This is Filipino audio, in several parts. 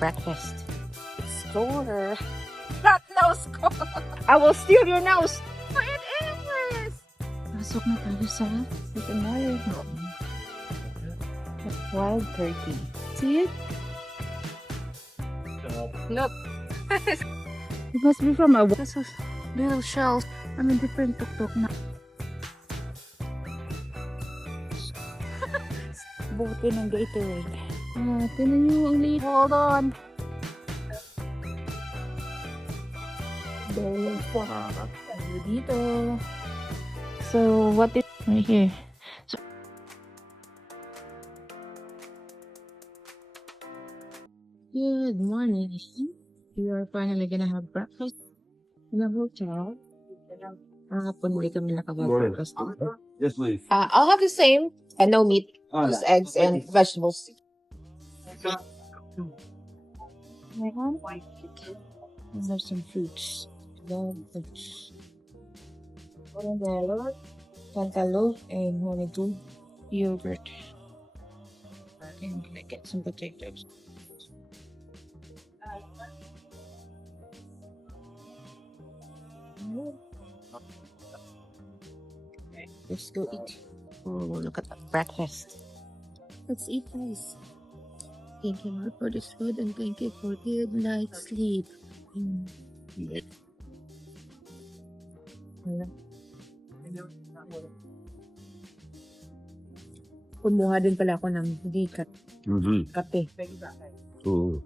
breakfast. Explorer. Flat nose ko. I will steal your nose. Oh, it is. Pasok na tayo sa veterinary home. Wild turkey. See it? Look. It must be from a little shells. I mean, different tuk-tuk na. Buti ng Gatorade. Tinan nyo ang liit. Hold on. There pa. Tayo dito. So, what is right here? So, good morning. We are finally gonna have breakfast in a hotel. Muli kami nakabag-breakfast. Yes, please. I'll have the same and no meat, just eggs and vegetables. These are some fruits. Watermelon, cantaloupe, and honeydew yogurt. I'm gonna get some potatoes. Okay, let's go eat. Oh, look at that breakfast. Let's eat, guys. Thank you, Lord, for this food, and thank you for good night's sleep. Good. Kumuha din pala ako ng kape. Oo.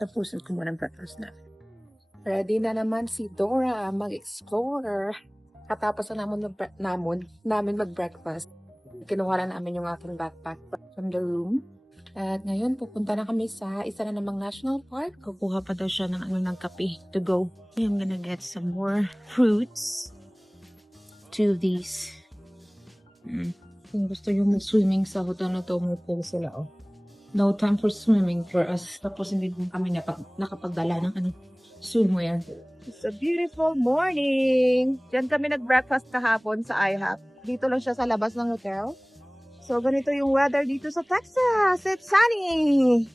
Tapos ko muna ng breakfast na. Ready na naman si Dora mag-explorer. Katapos na namin mag-breakfast. Kinuha na namin yung aking backpack from the room. At ngayon, pupunta na kami sa isa na namang national park. Kukuha pa daw siya ng kape to go. I'm gonna get some more fruits. 2 of these. Kung gusto yung swimming sa hotel na to, may pool sila, oh. No time for swimming for us. Tapos hindi kami nakapagdala ng swimwear. It's a beautiful morning! Diyan kami nag-breakfast kahapon sa IHOP. Dito lang siya sa labas ng hotel. So, ganito yung weather dito sa Texas. It's sunny!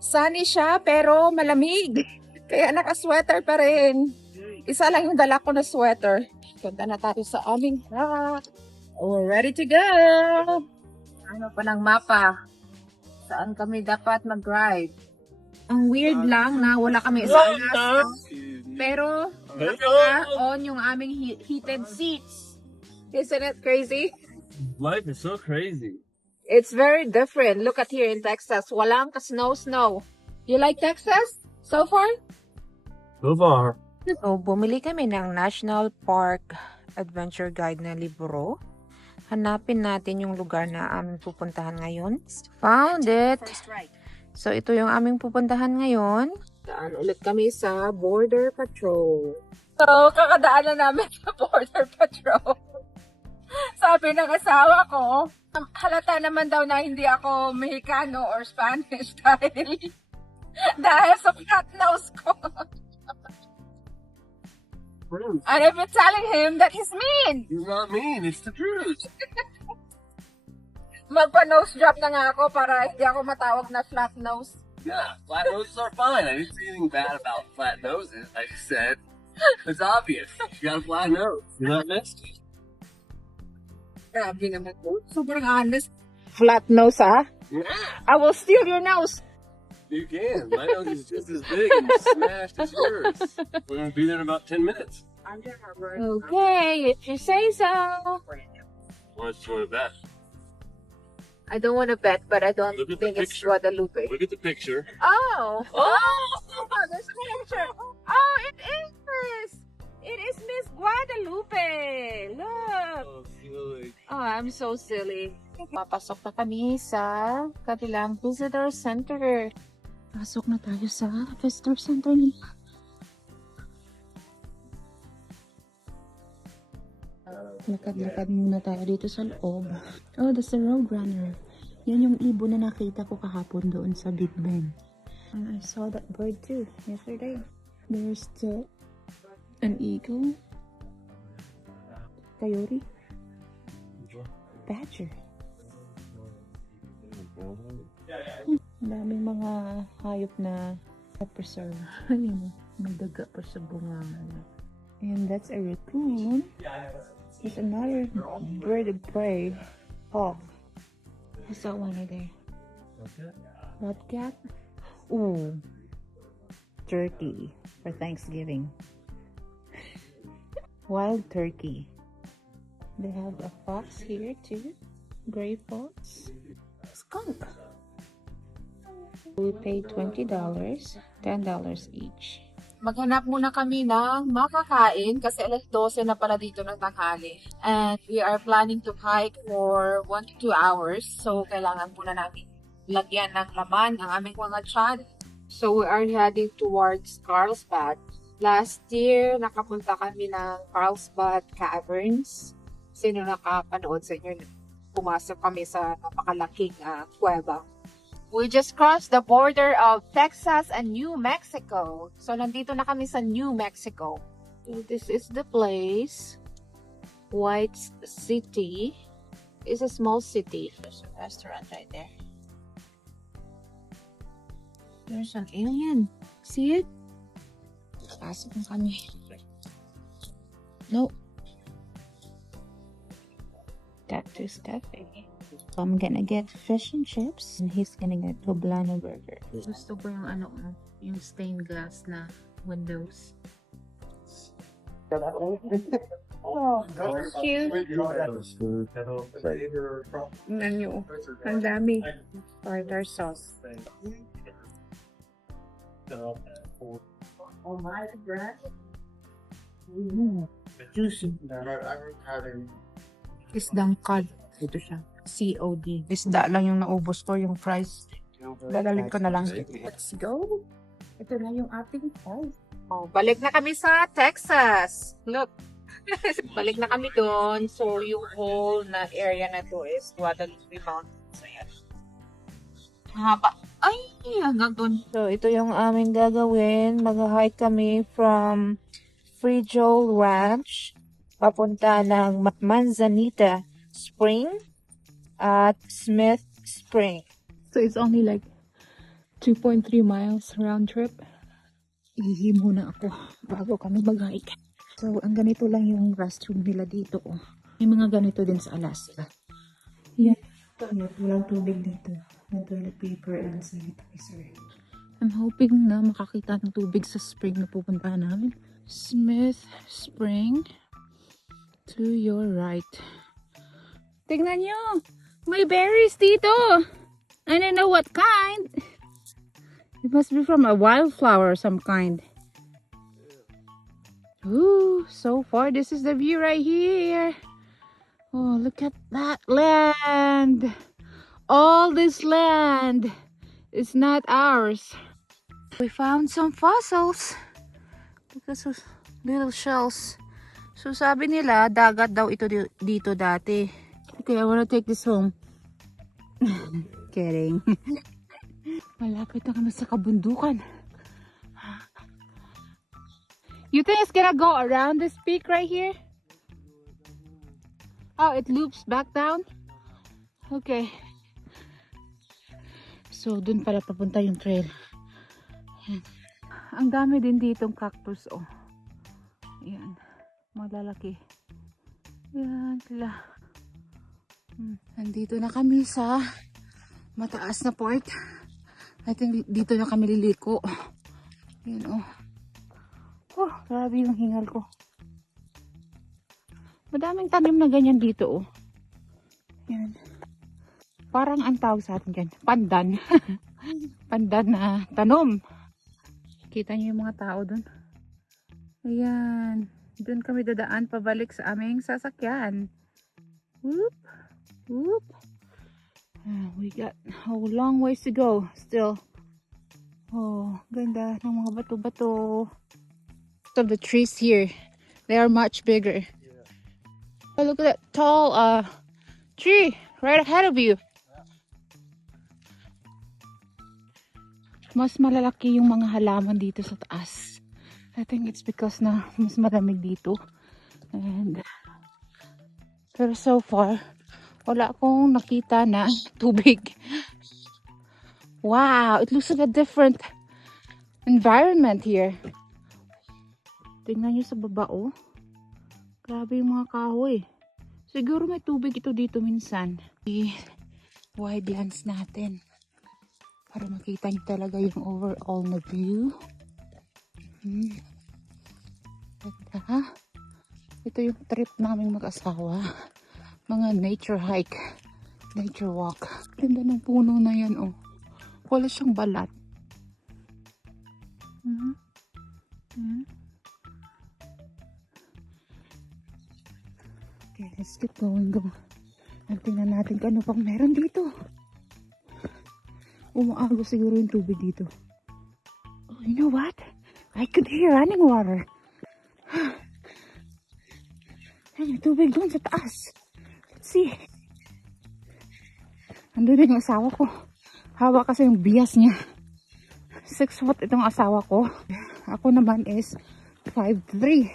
Sunny siya, pero malamig. Kaya naka-sweater pa rin. Isa lang yung dala ko na sweater. Punta na tayo sa aming truck. We're ready to go! Ano pa ng mapa? Saan kami dapat mag-ride? Ang weird lang na wala kami sa Alaska. Pero, on yung aming heated seats. Isn't it crazy? Life is so crazy. It's very different. Look at here in Texas. Walang ka-snow. You like Texas so far? So far. So, bumili kami ng National Park Adventure Guide na libro. Hanapin natin yung lugar na aming pupuntahan ngayon. Found it! So, ito yung aming pupuntahan ngayon. Daan ulit kami sa Border Patrol. So, kakadaan na namin sa Border Patrol. Sabi ng asawa ko, halata naman daw na hindi ako Mexicano or Spanish dahil sa flat nose ko. And I've been telling him that he's mean. He's not mean, it's the truth. Magpa-nose job na nga ako para hindi ako matawag na flat nose. Yeah, flat noses are fine. I didn't see anything bad about flat noses. I just said, it's obvious. You got a flat nose. You're not missed. Grabe naman po. Sobrang honest. Flat nose, ha? Yeah, I will steal your nose. you can. My nose is just as big and smashed as yours. We're going to be there in about 10 minutes. Okay, if you say so. Why don't you want to bet? I don't want to bet, but I don't Look at the think it's picture. Guadalupe. Look at the picture. Oh! There's a picture. Oh, it is! It is Miss Guadalupe! Look! Oh, silly. Oh, I'm so silly. Papasok na kami sa kanilang visitor center. Pasok na tayo sa visitor center nila. Lakad-lakad muna tayo dito sa loob. Oh, that's the Roadrunner. Yan yung ibon na nakita ko kahapon doon sa Big Ben. And I saw that bird too yesterday. There's an eagle. coyote? Badger. Ang daming mga hayop na preserve. Ayun, may daga pa sa bungangan. And that's a raccoon. There's another bird of prey. Hawk. I saw one right there. Bobcat? Ooh. Turkey for Thanksgiving. Wild turkey. They have a fox here too. Gray fox. Skunk. We paid $20, $10 each. Maghanap muna kami ng makakain kasi alas 12 na pala dito ng tanghali. And we are planning to hike for 1 to 2 hours. So, kailangan muna namin lagyan ng laman ang aming mga tiyan. So, we are heading towards Carlsbad. Last year, nakapunta kami ng Carlsbad Caverns. Sino nakapanood sa inyo? Pumasok kami sa napakalaking kuweba. We just crossed the border of Texas and New Mexico. So, nandito na kami sa New Mexico. So, this is the place. White City. It's a small city. There's a restaurant right there. There's an alien. See it? Pasok na kami. No. Cactus Cafe. I'm gonna get fish and chips and he's gonna get poblano burger. Gusto ko yung yung stained glass na windows. Oh, cute. Menu. Ang dami. Tartar sauce. Oh my God. Juicy. Isdang cod. Ito siya. COD. Isda lang yung naubos ko, yung fries. Dadalhin ko na lang. Let's go. Ito na yung ating fries. Oh, balik na kami sa Texas. Look. Balik na kami doon. So, yung whole na area na to is Guadalupe Mountains. So, yan. Haba. Ay, hanggang doon. So, ito yung aming gagawin. Mag-hike kami from Free Joel Ranch papunta ng Manzanita Spring at Smith Spring. So it's only like 2.3 miles round trip. Ihi muna ako bago kami mag-hike. So ang ganito lang yung restroom nila dito. Oh. May mga ganito din sa Alaska. Yan. Walang tubig dito. May toilet paper and sanitizer. I'm hoping na makakita ng tubig sa spring na pupuntahan namin. Smith Spring. To your right. Tignan nyo! May berries dito! I don't know what kind. It must be from a wildflower of some kind. Ooh, so far this is the view right here. Oh, look at that land. All this land is not ours. We found some fossils. Look at those little shells. So sabi nila, dagat daw ito dito dati. Okay, I wanna take this home. Kidding. Malapit na kami sa kabundukan. You think it's gonna go around this peak right here? Oh, it loops back down? Okay. So, dun pala papunta yung trail. Yan. Ang dami din ditong cactus, oh. Yan. Malalaki. Yan sila. Nandito na kami sa mataas na part. I think dito na kami liliko. Yan oh. Oh, grabe yung hingal ko. Madaming tanim na ganyan dito oh. Yan. Parang ang tawag sa atin dyan. Pandan. Pandan na tanom. Kita niyo yung mga tao dun. Ayan. Doon kami dadaan pabalik sa aming sasakyan. Whoop. Whoop. We got a long ways to go still. Oh, ganda ng mga bato-bato. Of the trees here, they are much bigger. Oh, look at that tall tree right ahead of you. Mas malalaki yung mga halaman dito sa taas. I think it's because na mas malamig dito. And Pero so far, wala akong nakita na tubig. Wow, it looks like a different environment here. Tingnan nyo sa baba, oh. Grabe yung mga kahoy. Siguro may tubig ito dito minsan. I-wide lens natin. Para makita nyo talaga yung overall na view. Ganda. Ito yung trip naming mag-asawa. Mga nature hike. Nature walk. Ganda ng puno na yan, oh. Wala siyang balat. Okay, let's keep going. Tingnan natin kung ano pang meron dito. Umaago siguro yung tubig dito. Oh, you know what? I could hear running water. Ay, yung tubig doon sa taas. Let's see. Andun na yung asawa ko. Hawak kasi yung bias niya. 6 foot itong asawa ko. Ako naman is 5'3".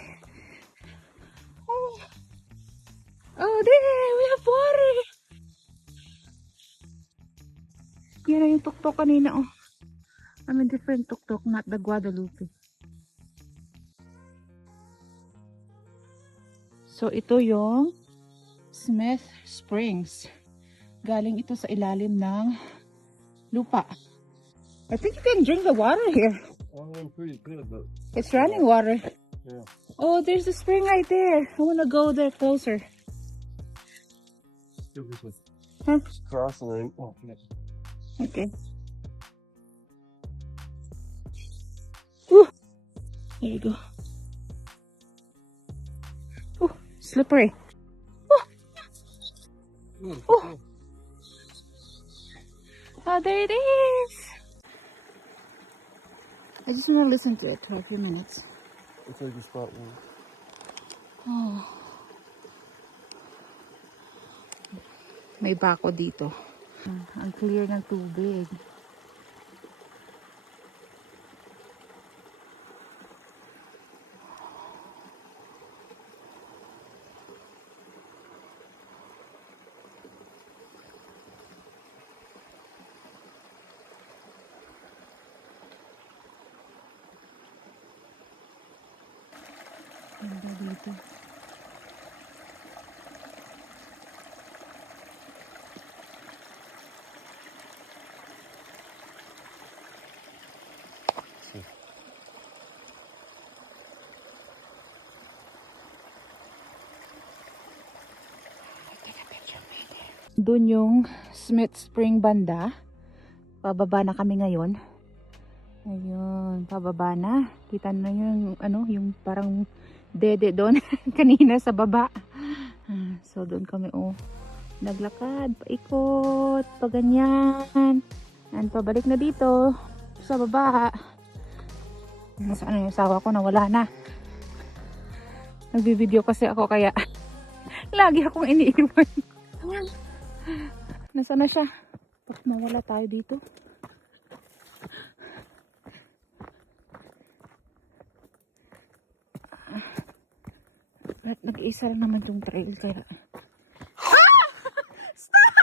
Oh, there! We have water! Yan na yung tuktok kanina, oh. I mean, different tuktok, not the Guadalupe. So, ito yung Smith Springs. Galing ito sa ilalim ng lupa. I think you can drink the water here. Oh, I'm pretty good, but It's running water. yeah. Oh, there's a spring right there. I want to go there closer. Still this way. Huh? Crossing. Oh, yeah. Okay. Ooh. There you go. Ooh, slippery. Oh. Oh, there it is. I just want to listen to it for a few minutes. It's like a spot one. Oh. May bako dito. Ang clear ng tubig. Ganda dito. Doon yung Smith Spring banda. Pababa na kami ngayon. Ayun, pababa na. Kita na yung ano, yung parang dede doon kanina sa baba. So doon kami naglakad, paikot, paganyan. And pabalik na dito sa baba. Nasaan yung asawa ko, nawala na. Nagbibideo kasi ako kaya lagi akong iniiwan. Nasaan na siya? Bakit mawala tayo dito? At nag-iisa lang naman yung trail kaya. Stop!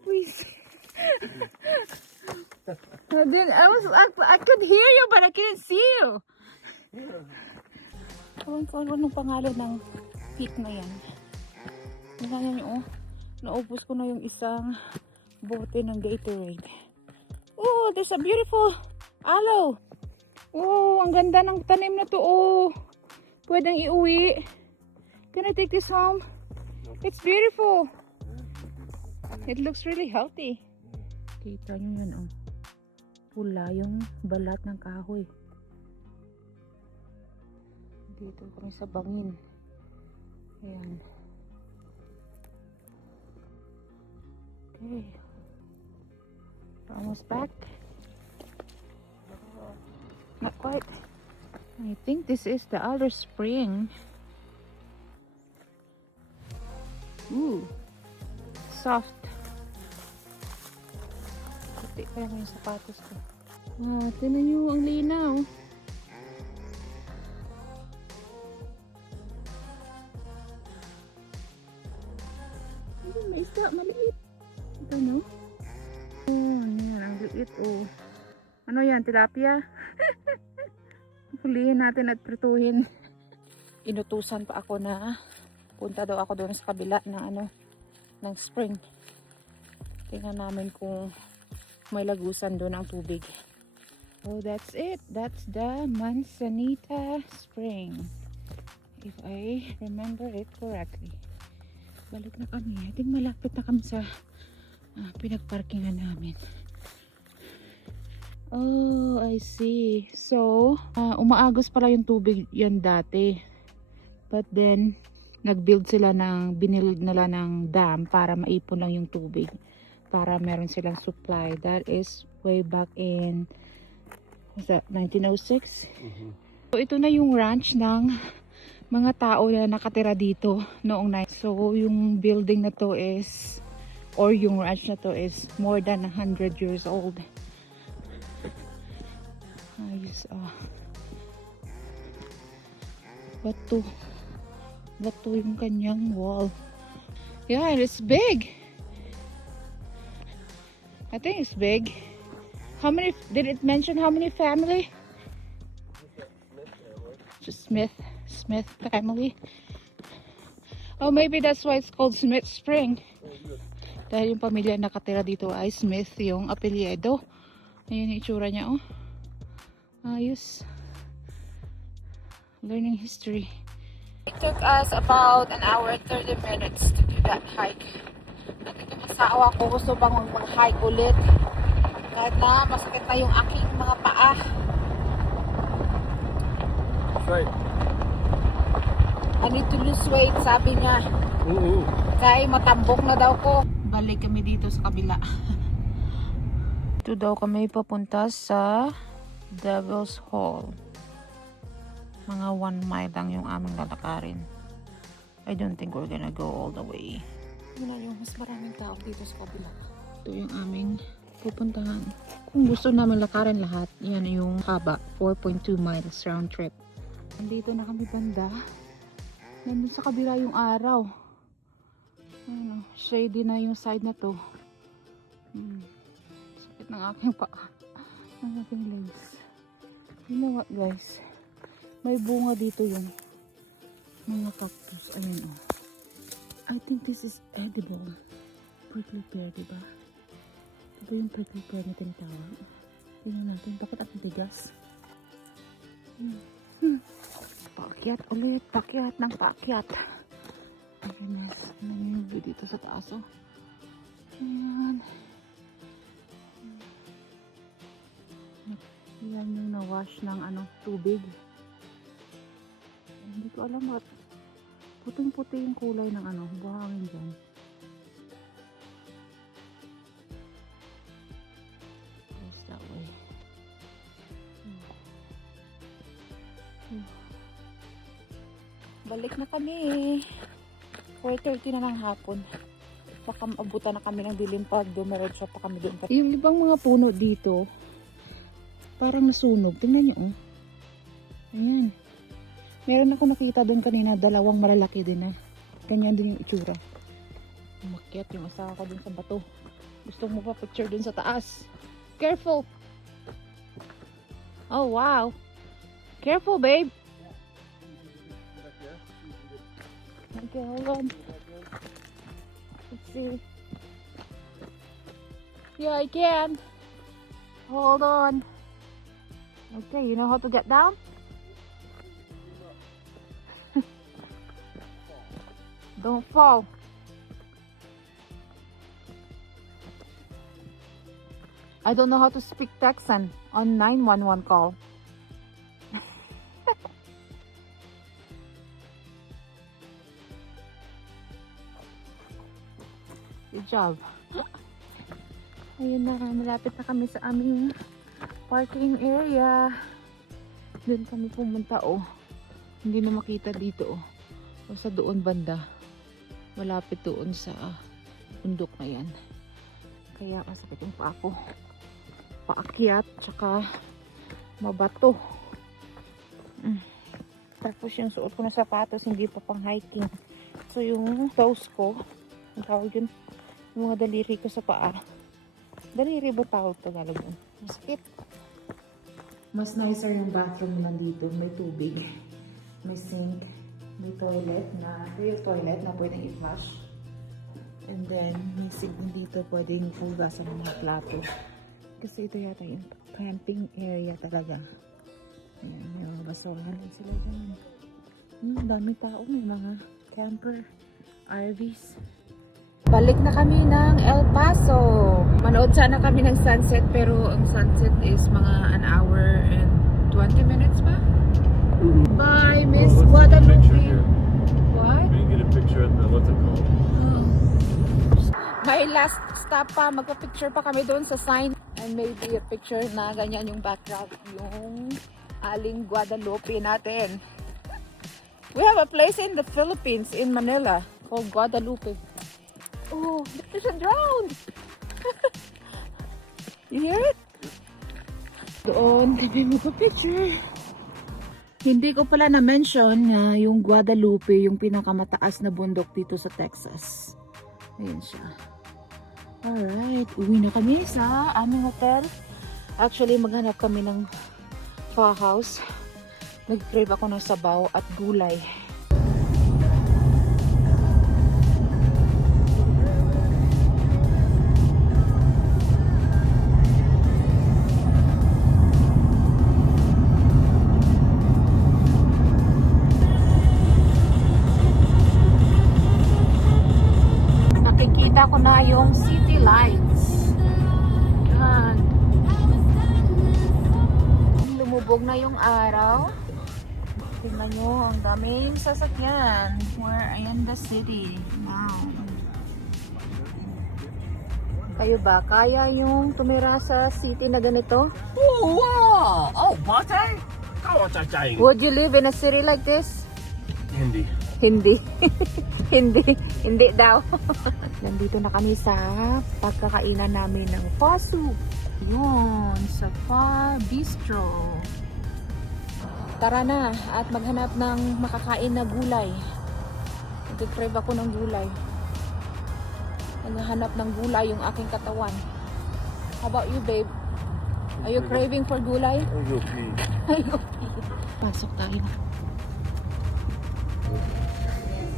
Please. I could hear you but I couldn't see you. Ewan ko anong pangalan ng peak na yan. Tingnan nyo, naubos ko na yung isang bote ng Gatorade. Oh, there's a beautiful aloe. Oh, ang ganda ng tanim na to. Oh, pwedeng iuwi. Can I take this home? It's beautiful. It looks really healthy. Kita nyo yan, oh. Pula yung balat ng kahoy. Dito kami sa bangin. Ayan. Okay. We're almost back. Not quite. I think this is the other spring. Ooh. Soft. Puti pa lang yung sapatos ko. Wow, tinan nyo ang linaw. may isda, maliit. Ito, no? Oh, yan, ang liit, oh. Ano yan, tilapia? Hulihin natin at prituhin. Inutusan pa ako na punta daw ako doon sa kabila ng ng spring. Tingnan namin kung may lagusan doon ang tubig. Oh, that's it. That's the Manzanita Spring. If I remember it correctly. Balik na kami. I think malapit na kami sa pinagparkingan namin. Oh, I see. So, umaagos pala yung tubig yan dati. But then, nag-build sila binild nila ng dam para maipon lang yung tubig. Para meron silang supply. That is way back in, what's that, 1906? So, ito na yung ranch ng mga tao na nakatira dito noong night. So, yung building na to is, or yung ranch na to is more than 100 years old. Ayos, bato yung kanyang wall. Yeah, it's big. I think it's big. How many, did it mention how many family? Just Smith family. Oh, maybe that's why it's called Smith Spring. Dahil yung pamilya nakatira dito ay Smith yung apelyido. Ayun yung itsura niya, oh. Ayos. Learning history. It took us about an hour and 30 minutes to do that hike. Nagkakasawa ko, gusto bang mag-hike ulit. Kahit na masakit na yung aking mga paa. That's right. I need to lose weight, sabi niya. Kaya matambok na daw ko. Balik kami dito sa kabila. Ito daw kami papunta sa Devil's Hall. Mga 1 mile lang yung aming lalakarin. I don't think we're gonna go all the way. Yun na yung mas maraming tao dito sa kabila. Ito yung aming pupuntahan. Kung gusto namin lakarin lahat, yan yung haba. 4.2 miles round trip. Nandito na kami banda. Nandun sa kabila yung araw. Ano, shady na yung side na to. Sakit ng aking paa. Ang aking legs. You know what, guys? May bunga dito yung mga cactus. Ayan, oh. I think this is edible. Prickly pear, diba? Ito yung prickly pear na tinatawag. Tingnan natin. Bakit ang bigas? Paakyat ulit. Paakyat ng paakyat. Ayan, yung view dito sa taas, oh. Ayan. Yan yung na-wash ng tubig. Hindi ko alam what. Puting-puti yung kulay ng buhangin dyan. Yes, that way. Balik na kami. 4:30 na ng hapon. Baka maabutan na kami ng dilim pag dumiretso pa kami doon. Yung ibang mga puno dito, parang nasunog. Tingnan nyo, oh. Ayan. Meron ako nakita doon kanina, dalawang malalaki din na. Ganyan din yung itsura. Umakyat yung asawa ko doon sa bato. Gusto mo pa picture doon sa taas. Careful! Oh, wow! Careful, babe! Okay, hold on. Let's see. Yeah, I can. Hold on. Okay, you know how to get down? Don't fall. I don't know how to speak Texan on 911 call. Good job. Ayun na, malapit na kami sa aming parking area. Doon kami pumunta, oh. Hindi na makita dito, oh. O sa doon banda. Malapit doon sa bundok na yan. Kaya masakit yung paa ko. Paakyat, tsaka mabato. Tapos yung suot ko na sapatos, hindi pa pang hiking. So yung toes ko, ang tawag yun, Yung mga daliri ko sa paa. Daliri ba tawag Tagalog? Masakit. Mas nicer yung bathroom nandito. May tubig. May sink. May toilet na, real toilet na pwedeng i-flush. And then, may sink din dito pwedeng hugasan ng mga plato. Kasi ito yata yung camping area talaga. Ayan, may mga basurahan din sila dyan. Dami tao. May mga camper, RVs. Balik na kami ng El Paso. Manood sana kami ng sunset pero ang sunset is mga an hour and 20 minutes pa. Bye, Miss Guadalupe. What? We can get a picture at the, what's it called? May last stop pa. Magpa-picture pa kami doon sa sign. And maybe a picture na ganyan yung background. Yung aling Guadalupe natin. We have a place in the Philippines, in Manila, called Guadalupe. Oh, there's a drone! You hear it? Doon kami magpa-picture. Hindi ko pala na-mention na yung Guadalupe, yung pinakamataas na bundok dito sa Texas. Ayan siya. Alright, uwi na kami sa aming hotel. Actually, maghanap kami ng pho house. Nag-crave ako ng sabaw at gulay. Nakikita ko na yung city lights. Yan. Lumubog na yung araw. Tingnan nyo, ang daming sasakyan. We're in the city now. Kayo ba? Kaya yung tumira sa city na ganito? Oh, wow! Oh, Mate? Come on, Chachai. Would you live in a city like this? Hindi. Hindi. Hindi daw. Nandito na kami sa pagkakainan namin ng pho soup. Yun, sa Pho Bistro. Tara na at maghanap ng makakain na gulay. Nag-crave ako ng gulay. Naghahanap ng gulay yung aking katawan. How about you, babe? Are you craving for gulay? Okay. Pasok tayo.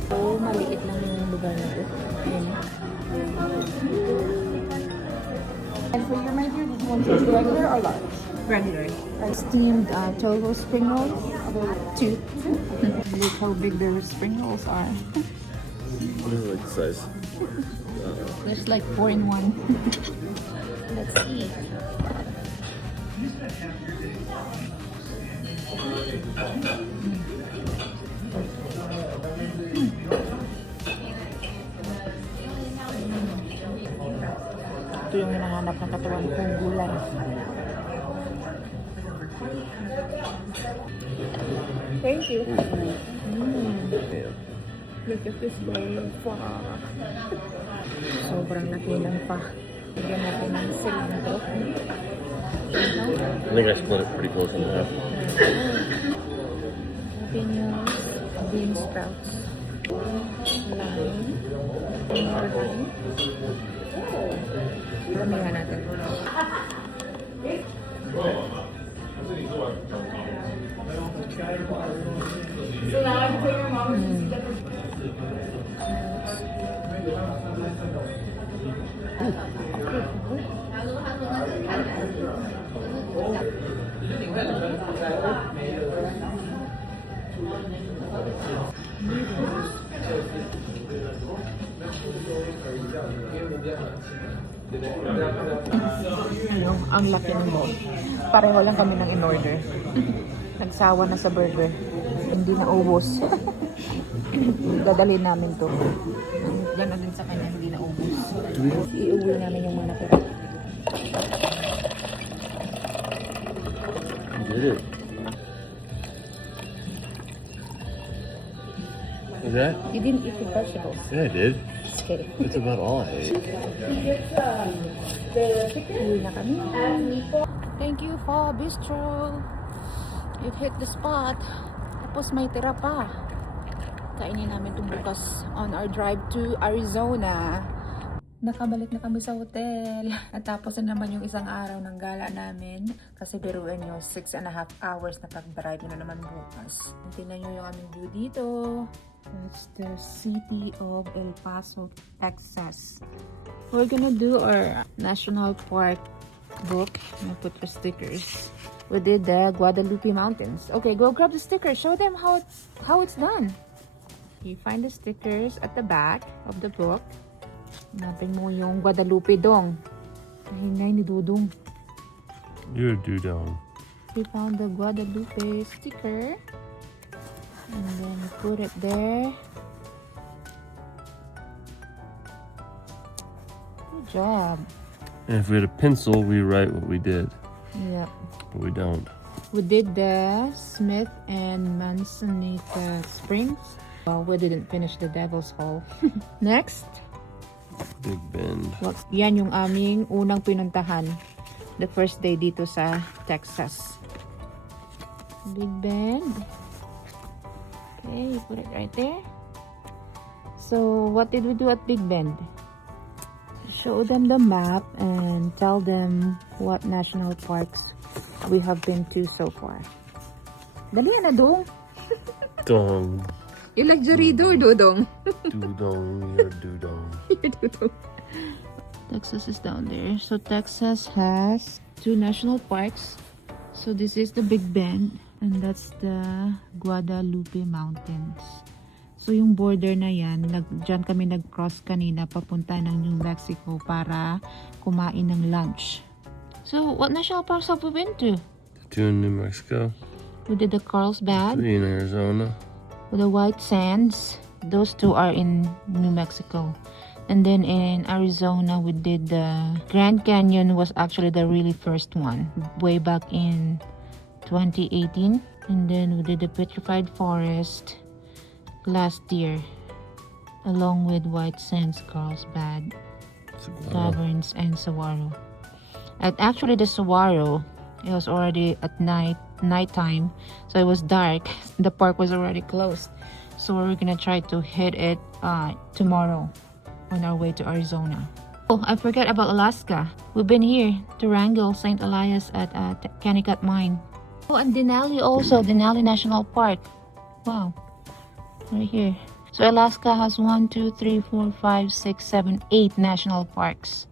So, maliit lang yung lugar na ito. And for your my dear, did you want to choose regular or large? Regular. Steamed tofu spring rolls. Two. Look how big the spring rolls are. What is it, like the size? There's like 4 in 1. Let's eat. Ito yung hinahanap ng katawan kong gulay. Thank you. Look at this bowl of pho. Sobrang laki lang pa. Bigyan natin ng cilantro. I think I split it pretty close in half. Jalapenos, bean sprouts, lime, more lime. Damihan natin. Ano, ang laki ng bowl. Pareho lang kami ng in-order. Nagsawa na sa burger. Hindi na ubos. Dadalhin namin to. Gano'n din sa kanya, hindi na ubos. Iuwi namin yung mga natira. You did it. Is that? You didn't eat the vegetables. Yeah, I did. Okay. That's about all I ate. Uwi na kami. Thank you for Bistro. It hit the spot. Tapos may tira pa. Kainin namin itong bukas on our drive to Arizona. nakabalik na kami sa hotel. At tapos na naman yung isang araw ng gala namin. Kasi biruin nyo, 6.5 hours na pag-drive na naman bukas. Tingnan nyo yung aming view dito. That's the city of El Paso, Texas. We're gonna do our national park book. I'm gonna put our stickers. We did the Guadalupe Mountains. Okay, go grab the stickers. Show them how it's done. You find the stickers at the back of the book. Hanapin mo yung Guadalupe dong. Nahingay ni Dudong. You're a dudong. We found the Guadalupe sticker. And then we put it there. Good job. And if we had a pencil, we write what we did, Yep. but we don't. We did the Smith and Manzanita Springs. Well, we didn't finish the Devil's Hole. Next. Big Bend. Well, yan yung aming unang pinuntahan. The first day dito sa Texas. Big Bend. Okay, you put it right there. So, what did we do at Big Bend? Show them the map and tell them what national parks we have been to so far. Dali na, Dong. Dong. You like Jarido, Dodong? Dudong. You're a dudong. Texas is down there. So Texas has 2 national parks. So this is the Big Bend and that's the Guadalupe Mountains. So yung border na yan, dyan kami nag-cross kanina papunta ng New Mexico para kumain ng lunch. So what national parks have we been to? 2 in New Mexico. We did the Carlsbad, 3 in Arizona. the White Sands. Those 2 are in New Mexico. And then in Arizona, we did the Grand Canyon was actually the really first one way back in 2018. And then we did the Petrified Forest last year along with White Sands, Carlsbad, Caverns, and Saguaro. And actually the Saguaro, it was already at nighttime, so it was dark. The park was already closed. So we're gonna try to hit it tomorrow on our way to Arizona. Oh, I forgot about Alaska. We've been here to Wrangell, St. Elias at Kennecott Mine. Oh, and Denali also, Denali National Park. Wow, right here. So Alaska has 1, 2, 3, 4, 5, 6, 7, 8 national parks.